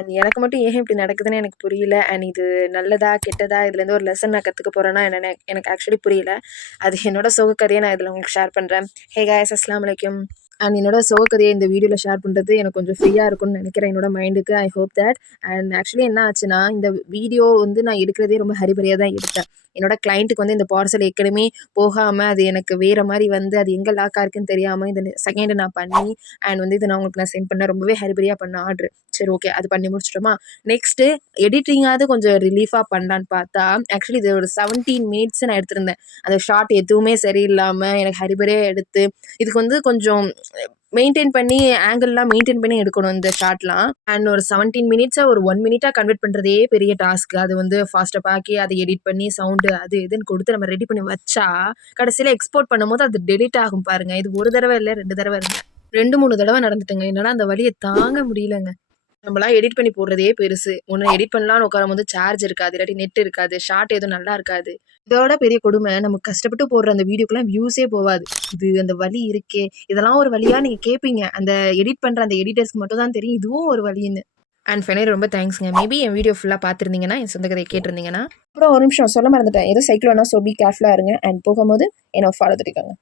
And எனக்கு மட்டும் ஏன் இப்படி நடக்குதுன்னு எனக்கு புரியல. அண்ட் இது நல்லதா கெட்டதா இதுலேருந்து ஒரு லெசன் நான் கற்றுக்க போகிறேன்னா என்னென்னு எனக்கு ஆக்சுவலி புரியல. அது என்னோட சோக கதையை நான் இதில் உங்களுக்கு ஷேர் பண்ணுறேன். ஹே காய்ஸ், அஸ்ஸலாமு அலைக்கும். அண்ட் என்னோட சோக கதையை இந்த வீடியோவில் ஷேர் பண்ணுறது எனக்கு கொஞ்சம் ஃப்ரீயாக இருக்கும்னு நினைக்கிறேன் என்னோட மைண்டுக்கு. I hope that. And actually என்ன ஆச்சுன்னா, இந்த வீடியோ வந்து நான் எடுக்கிறதே ரொம்ப ஹரிபரியாக தான் எடுத்தேன். என்னோட கிளைண்ட்டுக்கு வந்து இந்த பார்சல் ஏற்கனவே போகாமல் அது எனக்கு வேறு மாதிரி வந்து அது எங்கே லாக்காக இருக்குன்னு தெரியாமல் இந்த செகண்டு நான் பண்ணி அண்ட் வந்து இதை நான் உங்களுக்கு நான் சென்ட் பண்ணேன். ரொம்பவே ஹரிபரியாக பண்ண ஆர்டர். சரி, ஓகே, அது பண்ணி முடிச்சிட்டோமா. நெக்ஸ்ட்டு எடிட்டிங்காவது கொஞ்சம் ரிலீஃபாக பண்ணலான்னு பார்த்தா ஆக்சுவலி இது ஒரு 17 மினிட்ஸ் நான் எடுத்திருந்தேன். அந்த ஷார்ட் எதுவுமே சரியில்லாமல் எனக்கு ஹரிபரியாக எடுத்து இதுக்கு வந்து கொஞ்சம் மெயின்டைன் பண்ணி ஆங்கிள்லாம் மெயின்டைன் பண்ணி எடுக்கணும் இந்த ஷார்ட்லாம். அண்ட் ஒரு 17 மினிட்ஸை ஒரு 1 மினிட்டாக கன்வெர்ட் பண்ணுறதே பெரிய டாஸ்க்கு. அது வந்து ஃபாஸ்ட்டாக ஆக்கி அதை எடிட் பண்ணி சவுண்டு அது இதுன்னு கொடுத்து நம்ம ரெடி பண்ணி வச்சா கடைசியில் எக்ஸ்போர்ட் பண்ணும்போது அது டெலிட் ஆகும் பாருங்க. இது ஒரு தடவை இல்லை, 2 தடவை இல்லை, 2 3 தடவை நடந்துட்டுங்க. என்னால் அந்த வலியை தாங்க முடியலங்க. நம்மளாம் எடிட் பண்ணி போடுறதே பெருசு. ஒன்று எடிட் பண்ணலான்னு உட்காரும்போது சார்ஜ் இருக்காது, இல்லாட்டி நெட் இருக்காது, ஷார்ட் எதுவும் நல்லா இருக்காது. இதோட பெரிய கொடுமை, நமக்கு கஷ்டப்பட்டு போடுற அந்த வீடியோக்கெல்லாம் வியூஸே போகாது. இது அந்த வலி இருக்கே, இதெல்லாம் ஒரு வழியாக நீங்கள் கேட்பீங்க. அந்த எடிட் பண்ணுற அந்த எடிட்டர்ஸ்க்கு மட்டும் தான் தெரியும் இதுவும் ஒரு வழின்னு. அண்ட் ஃபைனலி ரொம்ப தேங்க்ஸ்ங்க. மேபி என் வீடியோ ஃபுல்லாக பார்த்துருந்தீங்கன்னா, என் சொந்த கதையை கேட்டிருந்தீங்கன்னா. அப்புறம் ஒரு நிமிஷம் சொல்ல மறந்துட்டேன், ஏதோ சைக்கிள் வேணா, ஸோ பி கேர்ஃபுல்லாக இருங்க. அண்ட் போகும்போது என்ன ஃபாலோ பண்ணிக்கோங்க.